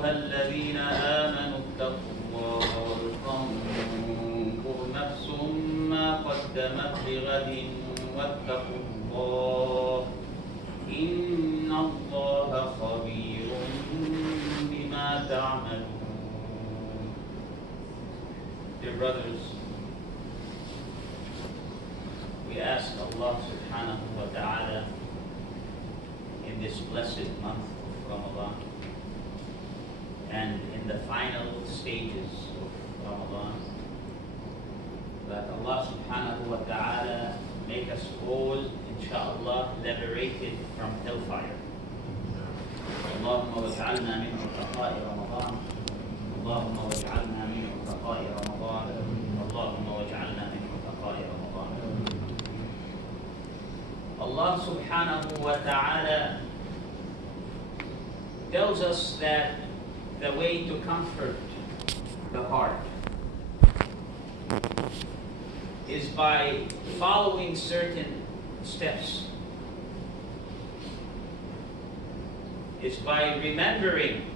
أيها الذين آمنوا اتقوا الله ولتنظر نفس ما قدمت لغد واتقوا الله إن الله خبير بما تعملون. Dear brothers, we ask Allah subhanahu wa ta'ala in this blessed month of Ramadan and in the final stages of Ramadan that Allah subhanahu wa ta'ala make us all, inshallah, liberated from hellfire. اللهم واجعلنا من عتقاء رمضان اللهم واجعلنا من عتقاء رمضان اللهم واجعلنا من عتقاء رمضان. Allah subhanahu wa ta'ala tells us that the way to comfort the heart is by following certain steps, is by remembering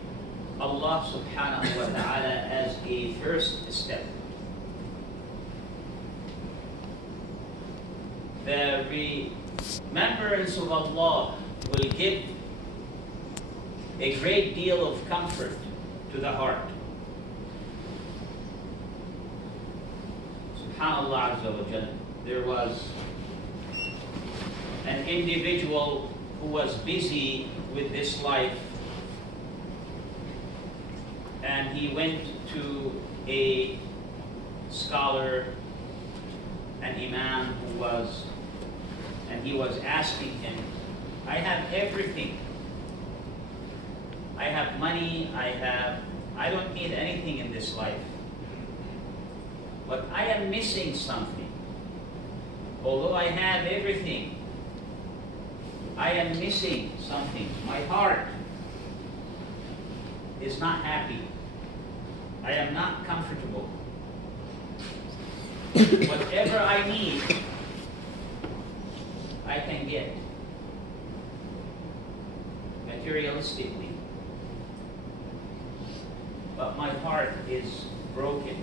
Allah subhanahu wa ta'ala as a first step. The remembrance of Allah will give a great deal of comfort to the heart. SubhanAllah Azza wa Jal. There was an individual who was busy with this life, and he went to a scholar, an imam and he was asking him, I have everything. I have money, I don't need anything in this life. But I am missing something. Although I have everything, I am missing something. My heart is not happy. I am not comfortable. Whatever I need, I can get materialistically. But my heart is broken.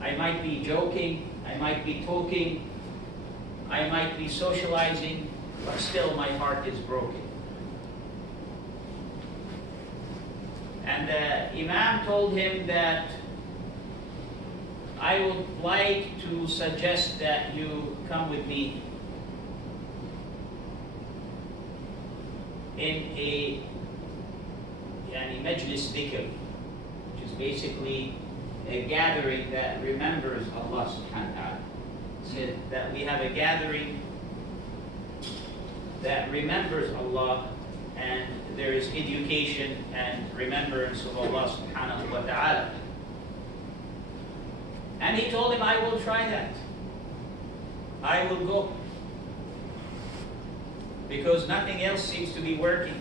I might be joking, I might be talking, I might be socializing, but still my heart is broken. And the Imam told him that I would like to suggest that you come with me in a majlis dhikr, which is basically a gathering that remembers Allah subhanahu wa ta'ala. Said that we have a gathering that remembers Allah, and there is education and remembrance of Allah subhanahu wa ta'ala. And he told him, I will try that. I will go. Because nothing else seems to be working.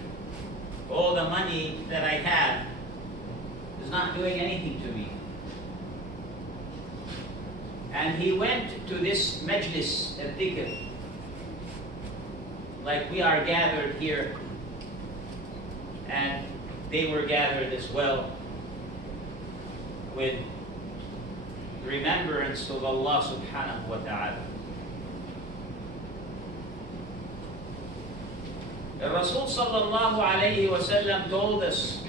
All the money that I have is not doing anything to me. And he went to this majlis al-dhikr, like we are gathered here, and they were gathered as well with remembrance of Allah subhanahu wa ta'ala. The Rasul sallallahu alayhi wa sallam told us,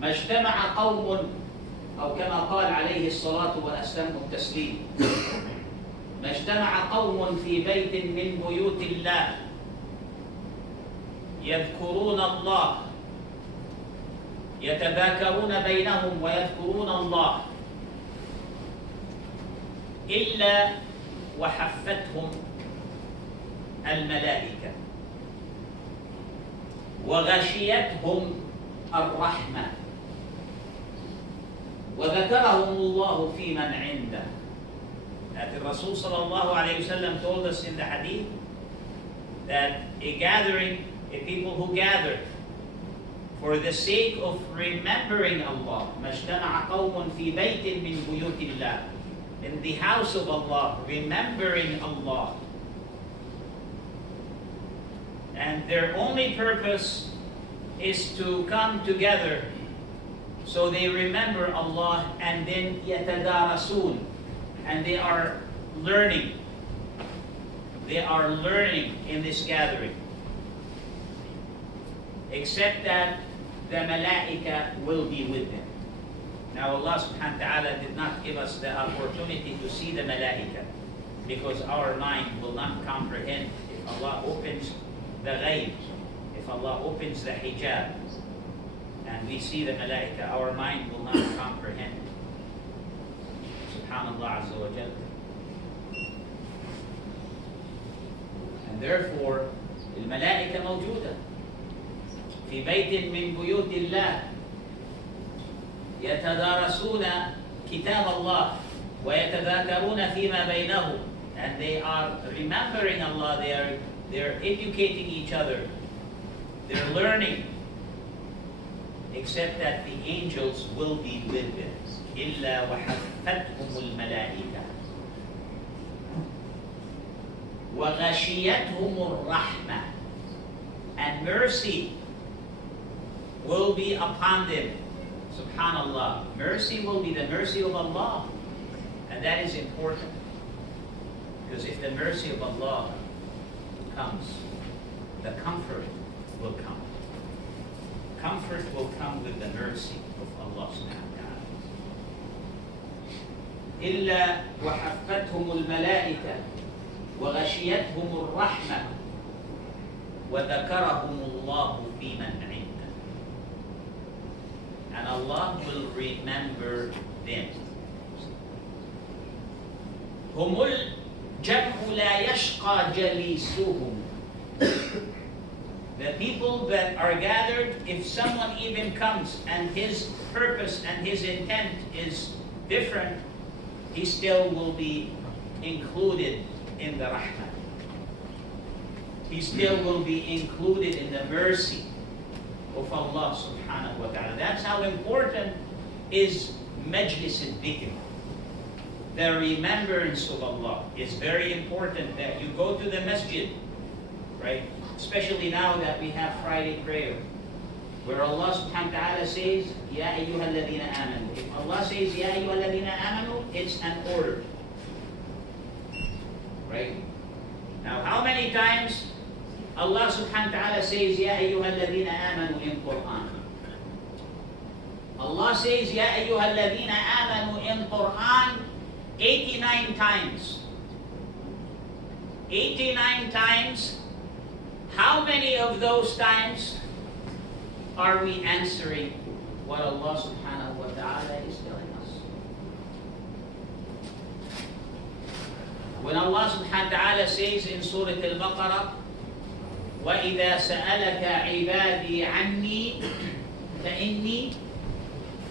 ما اجتمع قوم أو كما قال عليه الصلاة والسلام التسليم ما اجتمع قوم في بيت من بيوت الله يذكرون الله يتذاكرون بينهم ويذكرون الله إلا وحفتهم الملائكة وغشيتهم الرحمة وذكرهم الله في من عنده. That the Rasul sallallahu alayhi wa sallam told us in the hadith that a gathering, a people who gather for the sake of remembering Allah, ما اجتمع قوم في بيت من بيوت الله, in the house of Allah, remembering Allah. And their only purpose is to come together so they remember Allah, and then يَتَدَارَسُونَ, and they are learning. They are learning in this gathering. Except that the malaika will be with them. Now Allah subhanahu wa ta'ala did not give us the opportunity to see the malaika because our mind will not comprehend. If Allah opens the ghaib, if Allah opens the hijab, and we see the malaika, our mind will not comprehend. Subhanallah Azza wa Jalla. And therefore, الملائكة موجودة في بيت من بيوت الله يتدارسون كتاب الله ويتذاكرون فيما بينهم, and they are remembering Allah, they are educating each other, they're learning, except that the angels will be with them. إلا وحفتهم الملائكة وغشيتهم الرحمة, and mercy will be upon them. Subhanallah, mercy will be the mercy of Allah, and that is important, because if the mercy of Allah comes, the comfort will come. Comfort will come with the mercy of Allah subhanahu wa ta'ala. إلا وحفتهم الملائكة وغشيتهم الرحمة وذكرهم الله في من عنده, and Allah will remember them. هم الجمع لا يشقى جليسهم. The people that are gathered, if someone even comes and his purpose and his intent is different, he still will be included in the rahmah. He still will be included in the mercy of Allah subhanahu wa ta'ala. That's how important is majlis al-dhikr. The remembrance of Allah is very important, that you go to the masjid, right? Especially now that we have Friday prayer, where Allah subhanahu wa ta'ala says, Ya ayyuha alladhina amanu. If Allah says, Ya ayyuha alladhina amanu, it's an order. Right? Now, how many times Allah subhanahu wa ta'ala says, Ya ayyuha alladhina amanu in Quran? Allah says, Ya ayyuha alladhina amanu in Quran 89 times. 89 times. How many of those times are we answering what Allah subhanahu wa ta'ala is telling us? When Allah subhanahu wa ta'ala says in Surah Al-Baqarah, وَإِذَا سَأَلَكَ عِبَادِي عَنِّي فَإِنِّي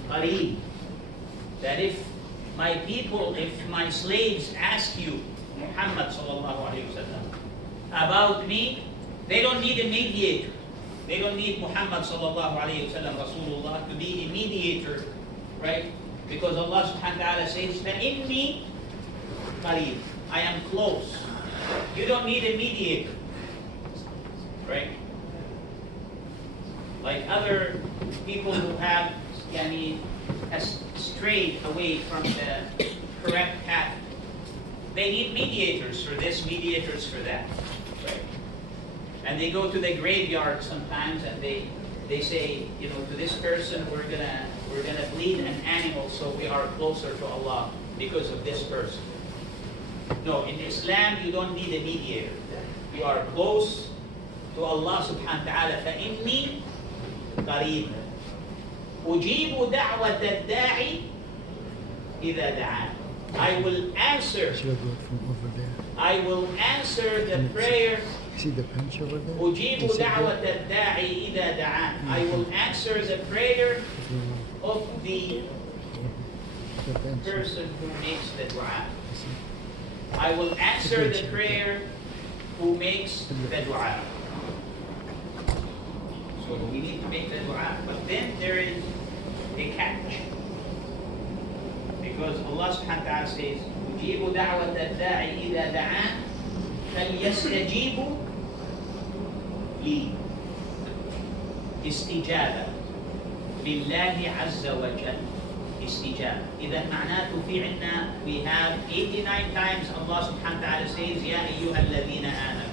قَرِيبٌ, that if my people, if my slaves ask you, Muhammad sallallahu alayhi wa sallam, about me, they don't need a mediator. They don't need Muhammad sallallahu alayhi wa sallam, Rasulullah, to be a mediator, right? Because Allah subhanahu wa ta'ala says, فَإِنِّي قَرِيبٌ, I am close. You don't need a mediator, right? Like other people who have strayed away from the correct path. They need mediators for this, mediators for that, right? And they go to the graveyard sometimes, and they say, you know, to this person, we're gonna bleed an animal so we are closer to Allah because of this person. No, in Islam you don't need a mediator. You are close to Allah subhanahu wa ta'ala. فَإِنِّي قَرِيبٌ أُجِيبُ دَعْوَةَ الدَّاعِ إِذَا دَعَانِ. I will answer. I will answer the prayer. See the bench over there? أُجِيبُ دَعْوَةَ الدَّاعِ إِذَا دَعَانِ. I will answer the prayer of the person who makes the dua. I will answer the prayer who makes the dua. So we need to make the dua. But then there is a catch. Because Allah subhanahu wa ta'ala says, أُجِيبُ دَعْوَةَ الدَّاعِ إِذَا دَعَانِ فَلْيَسْتَجِيبُوا لِي. استجابة لله عز وجل. استجابة. إذا معناته في عنا we have 89 times Allah subhanahu wa ta'ala says يا أيها الذين آمنوا.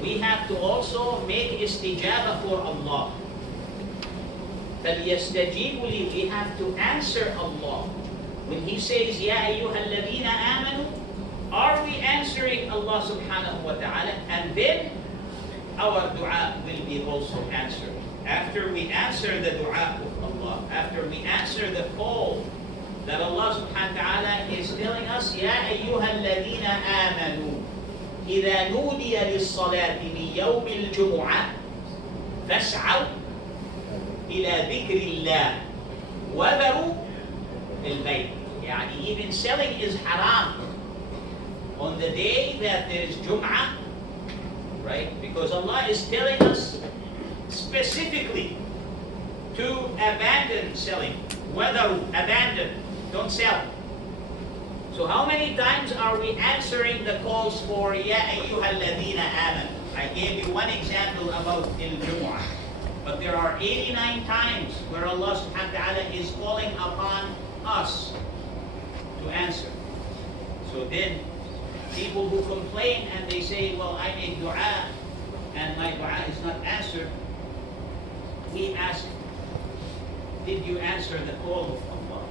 We have to also make istijabah for Allah. فليستجيبوا لي. We have to answer Allah. When He says يا أيها الذين آمنوا, are we answering Allah subhanahu wa ta'ala? And then our dua will be also answered. After we answer the dua of Allah, after we answer the call that Allah subhanahu wa ta'ala is telling us, يا أيها الذين آمنوا إذا نودي للصلاة من يوم الجمعة فاسعوا إلى ذكر الله وذروا البيع. يعني even selling is haram on the day that there is Jum'ah, right? Because Allah is telling us specifically to abandon selling. Whether abandon, don't sell. So how many times are we answering the calls for Ya ayyuha alladhina amanu? I gave you one example about al-Jumu'ah. But there are 89 times where Allah subhanahu wa ta'ala is calling upon us to answer. So then, people who complain and they say, well, I make dua and my dua is not answered, we ask, did you answer the call of Allah?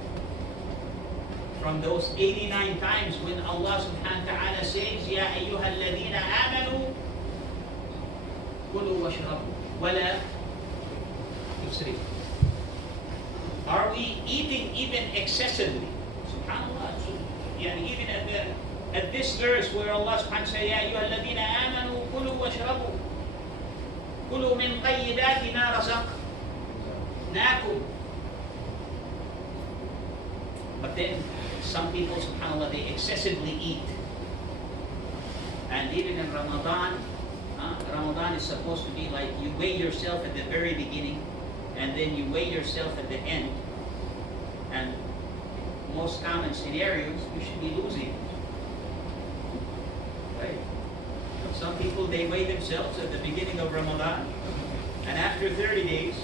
From those 89 times when Allah subhanahu wa ta'ala says, Ya ayyuha alladhina amanu, kulu washrabu, wala yusrifu. Are we eating even excessively? Subhanallah. So, even at this verse where Allah subhanahu wa ta'ala says, Ya ayyuha alladhina amanu, kulu washrabu, kulu min tayyibati ma razaqnakum. But then some people, subhanAllah, they excessively eat. And even in Ramadan, Ramadan is supposed to be like you weigh yourself at the very beginning and then you weigh yourself at the end. And most common scenarios, you should be losing. Right? Some people, they weigh themselves at the beginning of Ramadan. And after 30 days,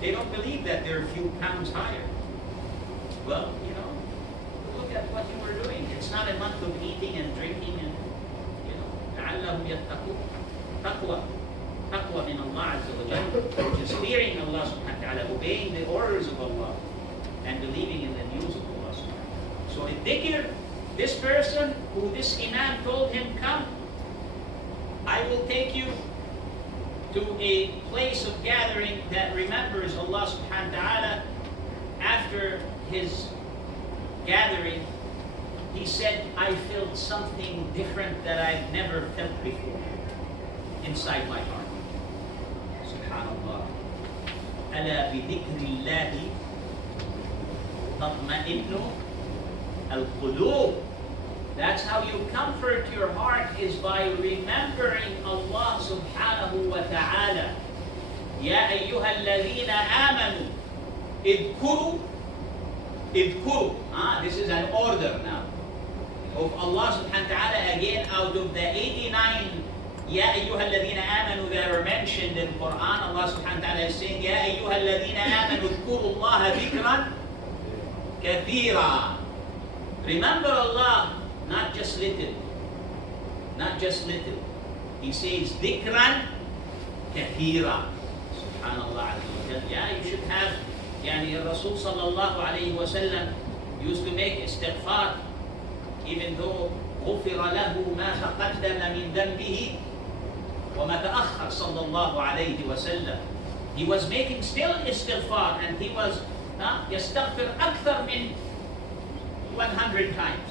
they don't believe that they're a few pounds higher. Well, look at what you were doing. It's not a month of eating and drinking and, لَعَلَّهُمْ يَتَّقُونَ. Taqwa min Allah Azza wa Jalla, which is fearing Allah subhanahu wa ta'ala, obeying the orders of Allah, and believing in the news of Allah subhanahu wa ta'ala. So in dhikr, this person who this Imam told him, come, I will take you to a place of gathering that remembers Allah subhanahu wa ta'ala. After his gathering, he said, I felt something different that I've never felt before inside my heart. Subhanallah. Ala bi dhikrillahi tatma'innu al-qulub. That's how you comfort your heart, is by remembering Allah subhanahu wa ta'ala. Ya ayyuha alladhina amanu idkuru. This is an order now of Allah subhanahu wa ta'ala. Again, out of the 89 Ya ayyuha alladhina amanu that are mentioned in Quran, Allah subhanahu wa ta'ala is saying, Ya ayyuha alladhina amanu dhkuru Allah dhikran kathira. Remember Allah, not just little. Not just little. He says dhikran kathira. Subhanallah azza wa jalla. Yeah, you should have, Rasul sallallahu alayhi wa sallam used to make istighfar, even though غفر له ما تقدم من ذنبه وما تأخر صلى الله عليه وسلم. He was making still istighfar, and he was يستغفر أكثر من 100 times.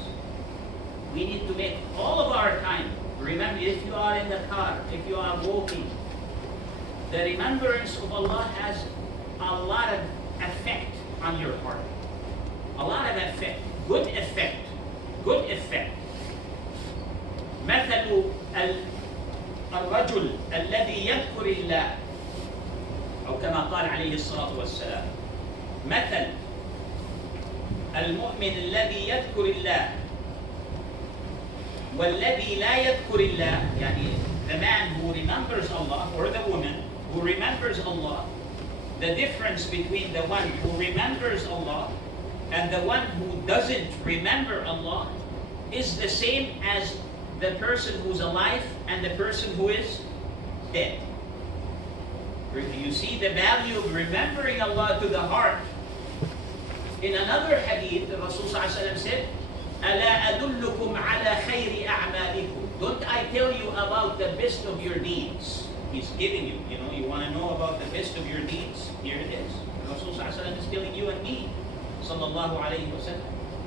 We need to make all of our time. Remember, if you are in the car, if you are walking, the remembrance of Allah has a lot of effect on your heart. A lot of effect. Good effect. Good effect. مثل الرجل الذي يذكر الله، أو كما قال عليه الصلاة والسلام، مثل المؤمن الذي يذكر الله والذي لا يذكر الله. The man who remembers Allah, or the woman who remembers Allah the difference between the one who remembers Allah and the one who doesn't remember Allah is the same as the person who's alive and the person who is dead. You see the value of remembering Allah to the heart. In another hadith, the Rasul ﷺ said, أَلَا أَدُلُّكُمْ عَلَى خَيْرِ أَعْمَالِكُمْ. Don't I tell you about the best of your deeds? He's giving you, you want to know about the best of your deeds? Here it is. The Rasul ﷺ is telling you and me, sallallahu alayhi wa sallam,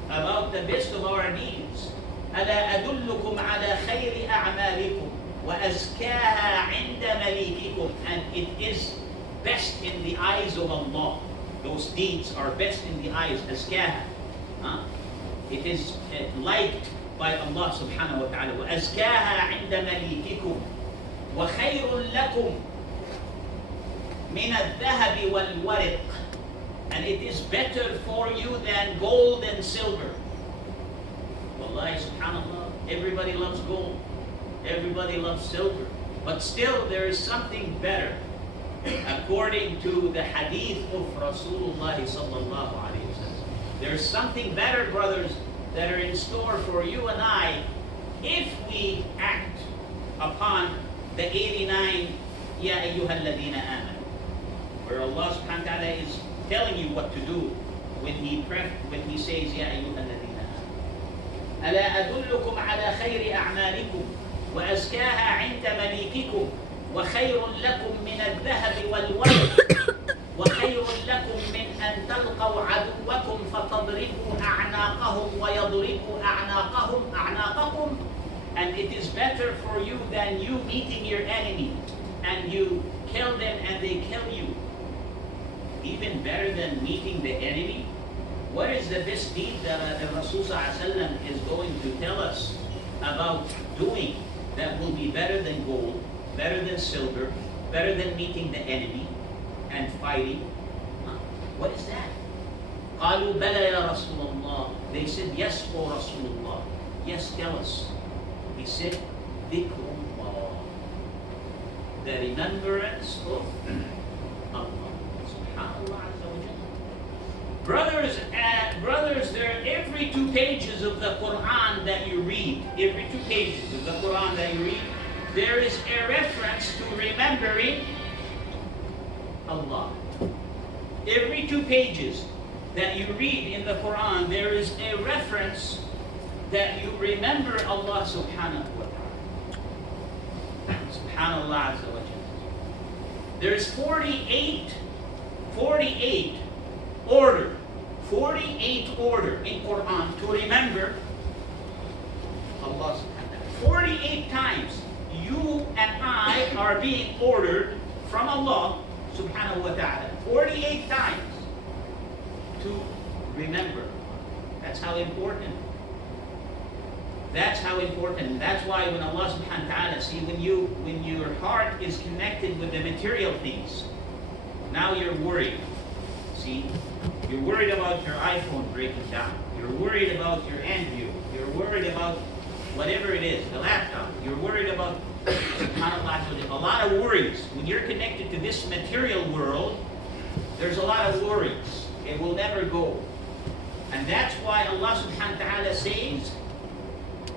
about the best of our deeds. أَلَا أَدُلُّكُمْ عَلَى خَيْرِ أَعْمَالِكُمْ وَأَزْكَاهَا عِنْدَ مَلِيكِكُمْ. And it is best in the eyes of Allah. Those deeds are best in the eyes, أَزْكَاهَا. It is liked by Allah subhanahu wa ta'ala. وَأَزْكَاهَا عِنْدَ مَلِيكِكُمْ وَخَيْرٌ لَكُمْ مِنَ الذَّهَبِ وَالْوَرِقِ. And it is better for you than gold and silver. Wallahi, subhanallah, everybody loves gold. Everybody loves silver. But still, there is something better. According to the hadith of Rasulullah sallallahu alayhi wa sallam. There's something better, brothers, that are in store for you and I if we act upon the 89 Ya ayyuhal ladina amanu, where Allah subhanahu wa ta'ala is telling you what to do when He says Ya ayyuhal ladina amanu. ألا أدلكم على خير أعمالكم وأزكاها عند مليككم وخير لكم من الذهب والورق وخير لكم من أن تلقوا عدوكم فتضربوا أعناقهم ويضربوا أعناقكم. And it is better for you than you meeting your enemy and you kill them and they kill you. Even better than meeting the enemy. What is the best deed that the Rasul ﷺ is going to tell us about doing that will be better than gold, better than silver, better than meeting the enemy and fighting? What is that? قالوا بلى يا رسول الله. They said, yes, O Rasulullah. Yes, tell us. He said, ذكر الله. The remembrance of Allah. Subhanallah azza wa jalla. Brothers, there are every 2 pages of the Quran that you read, every 2 pages of the Quran that you read, there is a reference to remembering Allah. Every 2 pages that you read in the Quran, there is a reference that you remember Allah subhanahu wa ta'ala. Subhanallah azza wa jalla. There's 48 order in Quran to remember Allah subhanahu wa ta'ala. 48 times you and I are being ordered from Allah subhanahu wa ta'ala. 48 times to remember. That's how important. That's how important. That's why when Allah subhanahu wa ta'ala, see, when your heart is connected with the material things, now you're worried. See, you're worried about your iPhone breaking down. You're worried about your Android. You're worried about whatever it is, the laptop. You're worried about, subhanallah, a lot of worries. When you're connected to this material world, there's a lot of worries. It will never go. And that's why Allah subhanahu wa ta'ala says,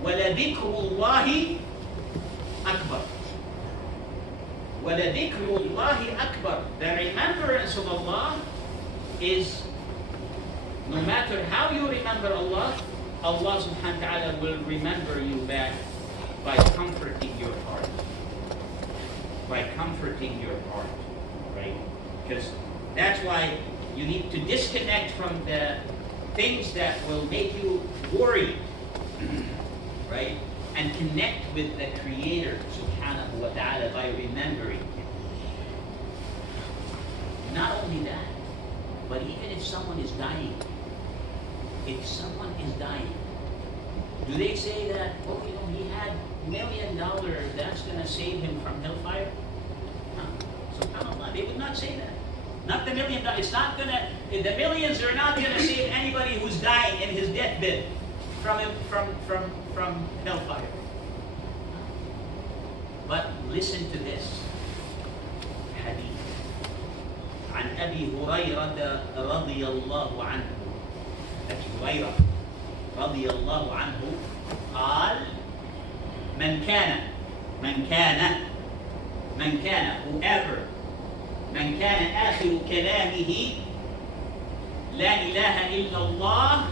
وَلَذِكْرُ اللَّهِ أَكْبَرُ. وَلَذِكْرُ اللَّهِ أَكْبَرُ. The remembrance of Allah is, no matter how you remember Allah, Allah subhanahu wa ta'ala will remember you back by comforting your heart. By comforting your heart, right? Because that's why you need to disconnect from the things that will make you worry, right? And connect with the Creator subhanahu wa ta'ala by remembering Him. Not only that, but even if someone is dying, do they say that, oh, he had $1 million, that's going to save him from hellfire? No. SubhanAllah, they would not say that. Not the $1 million. It's not going to, the millions are not going to save anybody who's dying in his deathbed from hellfire. But listen to this hadith. عن أبي هريرة رضي الله عنه. أبي هريرة رضي الله عنه قال: whoever من كان آخر كلامه لا إله إلا الله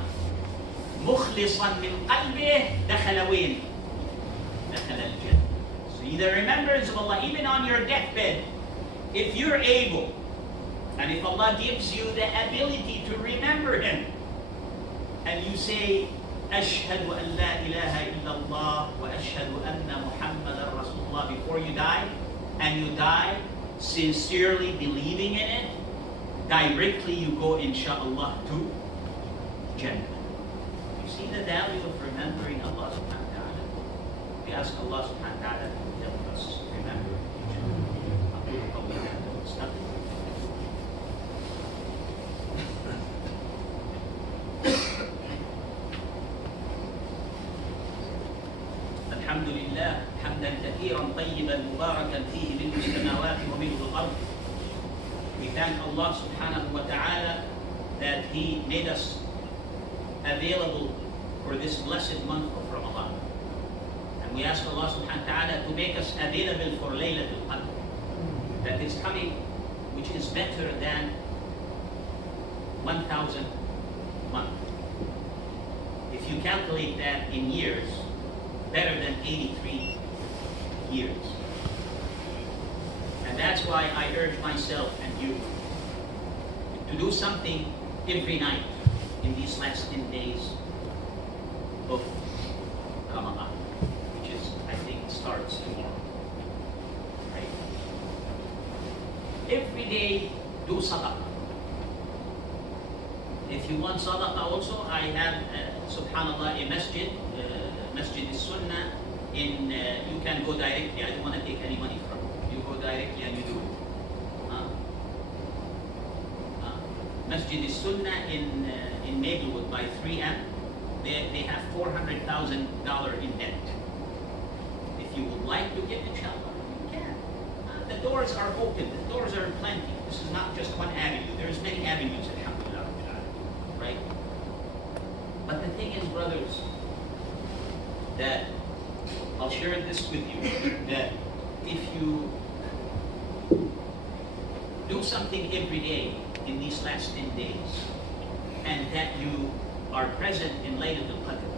مخلصا من قلبه دخل وين؟ دخل الجنة. So the remembrance of Allah, even on your deathbed, if you're able, and if Allah gives you the ability to remember Him, and you say, أشهد أن لا إله إلا الله وأشهد أن محمدا رسول الله before you die, and you die sincerely believing in it, directly you go, inshallah, to Jannah. You see the value of remembering Allah subhanahu wa ta'ala. We ask Allah subhanahu wa ta'ala to help us remember. الحمد لله حمدا كثيرا طيبا مباركا فيه ملء السماوات وملء الأرض. We thank Allah subhanahu wa ta'ala that He made us available for this blessed month of Ramadan. And we ask Allah subhanahu wa ta'ala to make us available for Laylatul Qadr that is coming, which is better than 1,000 months. If you calculate that in years, better than 83 years. And that's why I urge myself and you to do something every night in these last 10 days of Ramadan, which is, I think, starts tomorrow. Right? Every day, do sadaqah. If you want sadaqah also, I have, subhanallah, a masjid, Masjid al-Sunnah, you can go directly. I don't want to take any money from you. You go directly and you do it. Masjid al-Sunnah in Maplewood by 3M, they have $400,000 in debt. If you would like to give, inshallah, you can. The doors are open. The doors are plenty. This is not just one avenue. There's many avenues, alhamdulillah, right? But the thing is, brothers, that I'll share this with you, that if you do something every day in these last 10 days, and that you are present in Laylatul Qadr,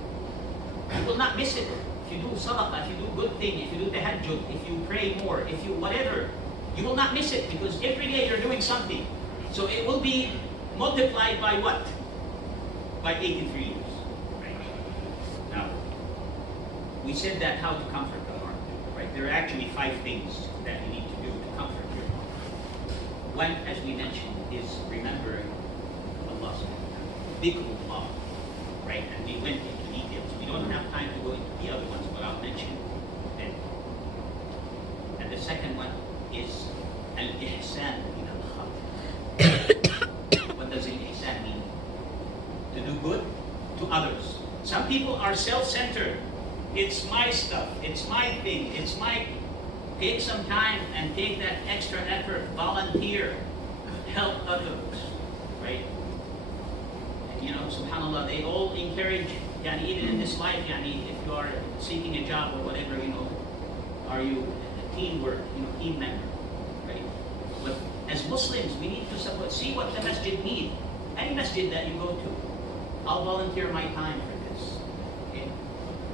you will not miss it. If you do sadaqah, if you do good thing, if you do tahajjud, if you pray more, if you whatever, you will not miss it, because every day you're doing something. So it will be multiplied by what? By 83 years. Now, we said that how to comfort the heart, right? There are actually 5 things that you need to do to comfort your heart. One, as we mentioned, is remembering Allah subhanahu wa ta'ala, dhikrullah, right? And we went into details. We don't have time to go into the other ones, but I'll mention them. And the second one is al-ihsan min al-khalq. What does al-ihsan mean? To do good to others. Some people are self-centered. It's my stuff, it's my thing, it's my... Take some time and take that extra effort, volunteer, help others, right? And, you know, subhanAllah, they all encourage, yani, even in this life, yani, if you are seeking a job or whatever, you know, are you teamwork, you know, team member, right? But as Muslims, we need to support, see what the masjid need. Any masjid that you go to, I'll volunteer my time for this. Okay?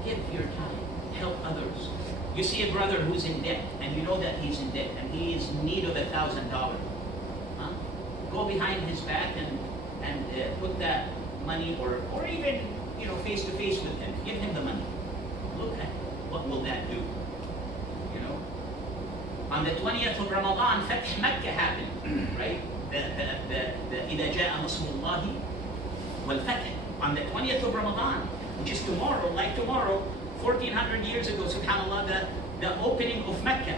Give your time, help others. You see a brother who's in debt, and you know that he's in debt, and he is in need of $1,000. Huh? Go behind his back and put that money, or even, you know, face to face with him. Give him the money. Look at what will that do. You know, on the 20th of Ramadan, Fath Makkah happened, right? إذا جاء نصر الله والفتح. On the 20th of Ramadan, which is tomorrow, like tomorrow. 1400 years ago, subhanAllah, the opening of Mecca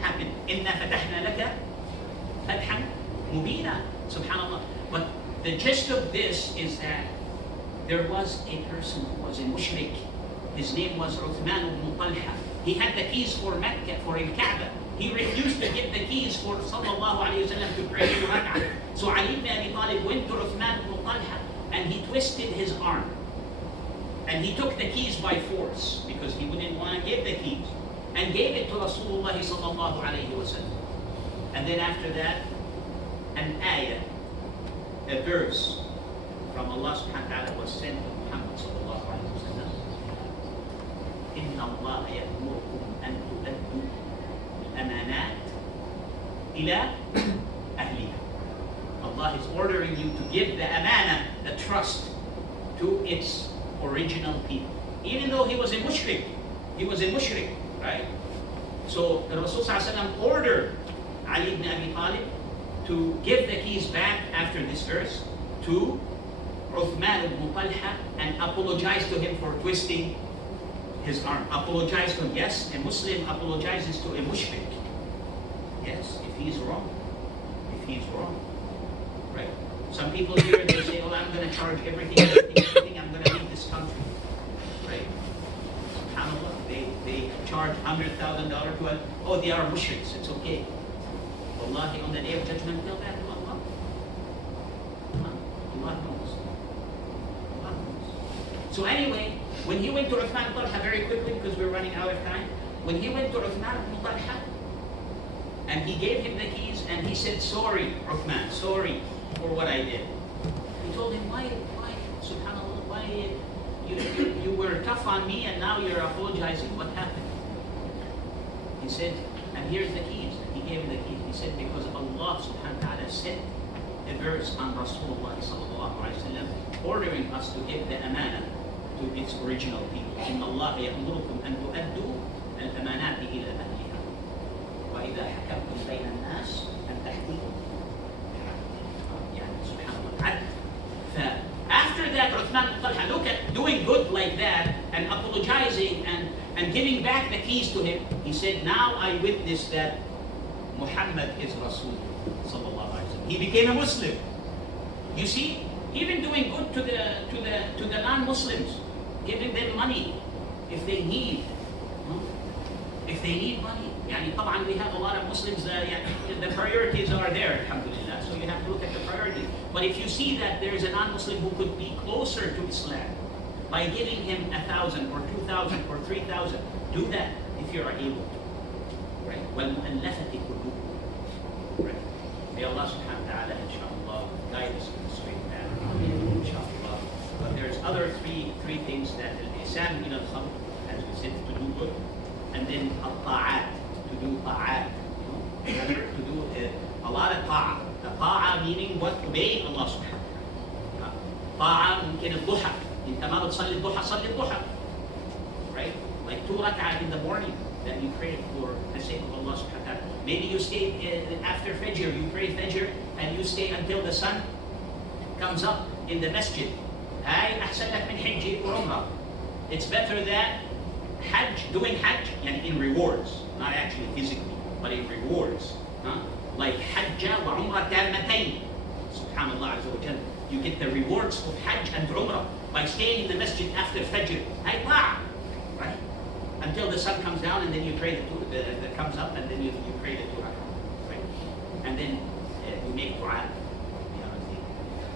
happened. إِنَّا فَتَحْنَا لَكَ فَتْحًا مُبِينًا, subhanAllah. But the gist of this is that there was a person who was a mushrik. His name was Uthman ibn Talha. He had the keys for Mecca, for Al-Kaaba. He refused to get the keys for Sallallahu sallallahu alayhi wa sallam to pray 2 rak'ah. So Ali ibn Abi Talib went to Uthman ibn Talha and he twisted his arm. And he took the keys by force because he wouldn't want to give the keys. And gave it to Rasulullah sallallahu alayhi wa sallam. And then after that, an ayah, a verse from Allah subhanahu wa ta'ala was sent to Muhammad sallallahu alayhi wa sallam. إِنَّ اللَّهَ يَأْمُرُكُمْ أَن تُؤَدُّوا الْأَمَانَاتِ إِلَى أَهْلِهَا. Allah is ordering you to give the amana, the trust, to its original people. Even though he was a mushrik, right? So the Rasul sallallahu alayhi wa sallam ordered Ali ibn Abi Talib to give the keys back after this verse to Uthman ibn Talha and apologize to him for twisting his arm. Apologize to him. Yes, a Muslim apologizes to a mushrik. Yes, if he's wrong. Right? Some people here, they say, oh, I'm going to charge everything, I'm going to leave this country. Right? SubhanAllah, they charge $100,000 to us. Oh, they are mushriks, it's okay. Wallahi, on the day of judgment, tell that to Allah. Allah knows. Allah knows. So anyway, when he went to Uthman ibn Talha, very quickly, because we're running out of time, when he went to Uthman ibn Talha, and he gave him the keys, and he said, sorry, Uthman, sorry for what I did. He told him, why, subhanAllah, why you were tough on me, and now you're apologizing, what happened? He said, and here's the keys. He gave him the keys. He said, because Allah subhanahu wa ta'ala sent a verse on Rasulullah sallallahu alayhi wa sallam ordering us to give the amana to its original people. إِنَّ اللَّهَ يَأْمُرُكُمْ أَن تُؤَدُّوا الْأَمَانَاتِ إِلَى أَهْلِهَا وَإِذَا حَكَمْتُمْ بَيْنَ النَّاسِ أَن تَحْكُمُوا. After that, Uthman ibn Talha, look at doing good like that and apologizing and giving back the keys to him. He said, now I witness that Muhammad is Rasul sallallahu alaihi wasallam. He became a Muslim. You see, even doing good to the non-Muslims, giving them money if they need, money. Yani, طبعا we have a lot of Muslims that the priorities are there, alhamdulillah. So you have to look at the priorities. But if you see that there is a non-Muslim who could be closer to Islam by giving him 1,000 or 2,000 or 3,000, do that if you are able to. Right? وَالْمُؤَلَّفَةِ قُلُوبُهُمْ. Right? May Allah subhanahu wa ta'ala, inshallah, guide us in the straight path. Inshallah. But there's other three things that al-ihsan min al-khalq, as we said, to do good, and then al-ta'at, to do ta'at, to do a lot of ta'at. The ta'at meaning what? Obey Allah subhanahu wa ta'ala. Ta'at mungkin al-duha. Inta ma bتصلي الضحى صلي الضحى. Right? Like 2 rak'ah in the morning that you pray for the sake of Allah subhanahu wa ta'ala. Maybe you stay after Fajr, you pray Fajr, and you stay until the sun comes up in the masjid. هاي أحسن لك من حج وعمرة. It's better than Hajj, doing Hajj, and in rewards, not actually physically, but in rewards. Like Hajj wa Umrah tamatayn. Subhanallah Azza wa Jal. You get the rewards of Hajj and Umrah by staying in the masjid after Fajr. Hay ta'a, right? Until the sun comes down, and then you pray that comes up, and then you pray the 2 rak'ah, right? And then you make dua.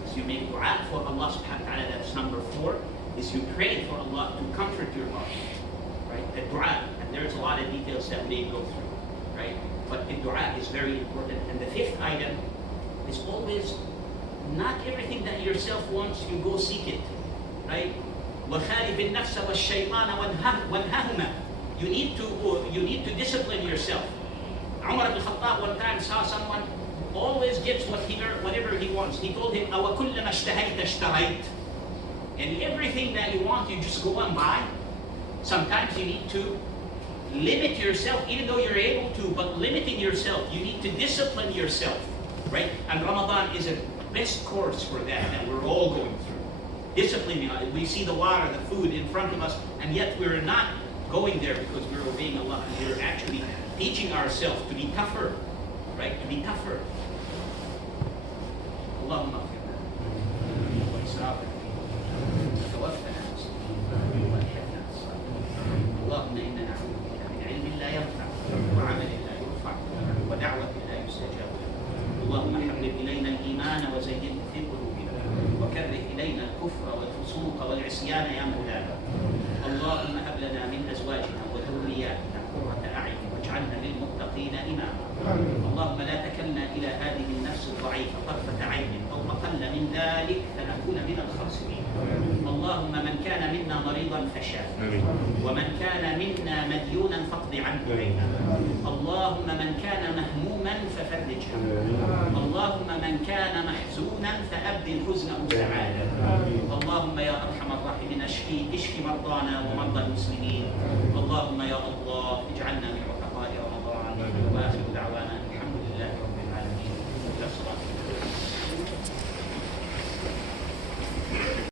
So you make dua for Allah subhanahu wa ta'ala. That's number 4. Is you pray for Allah to comfort your heart, right? The dua, and there's a lot of details that we go through, right? But the dua is very important. And the 5th item is always, not everything that yourself wants, you go seek it, right? وَخَالِفِ النَّفْسَ وَالشَّيْطَانَ وَانْهَهُمَا. You need to discipline yourself. Umar ibn Khattab one time saw someone always gets whatever he wants. He told him, أَوَكُلَّمَا اشْتَهَيْتَ اشْتَرَيْتَ. And everything that you want, you just go and buy. Sometimes you need to limit yourself, even though you're able to, but limiting yourself, you need to discipline yourself, right? And Ramadan is a best course for that we're all going through. Disciplining, we see the water, the food in front of us, and yet we're not going there because we're obeying Allah. We're actually teaching ourselves to be tougher, right? To be tougher. Allahumma afirna. Wa israfana. توفنا والحفنا اللهم إنا نعوذ بك من علم لا ينفع وعمل لا يرفع ودعوة لا يستجاب له اللهم حبب إلينا الإيمان وزينه في قلوبنا وكره إلينا الكفر والفسوق والعصيان يا مولانا. اللهم هب لنا من أزواجنا وذرياتنا قرة أعين واجعلنا للمتقين إماما. اللهم لا تكلنا إلى هذه النفس الضعيفة طرفة عين أو أقل من ذلك فنكون من الخاسرين. اللهم من كان منا مريضا فشافه، ومن كان منا مديونا فاقض عنه دينا. اللهم من كان مهموما ففرج همه. اللهم من كان محزونا فأبدل حزنه سعادة. اللهم يا أرحم الراحمين اشف مرضانا ومرضى المسلمين. اللهم يا الله اجعلنا من عتقاء رمضان. وآخر دعوانا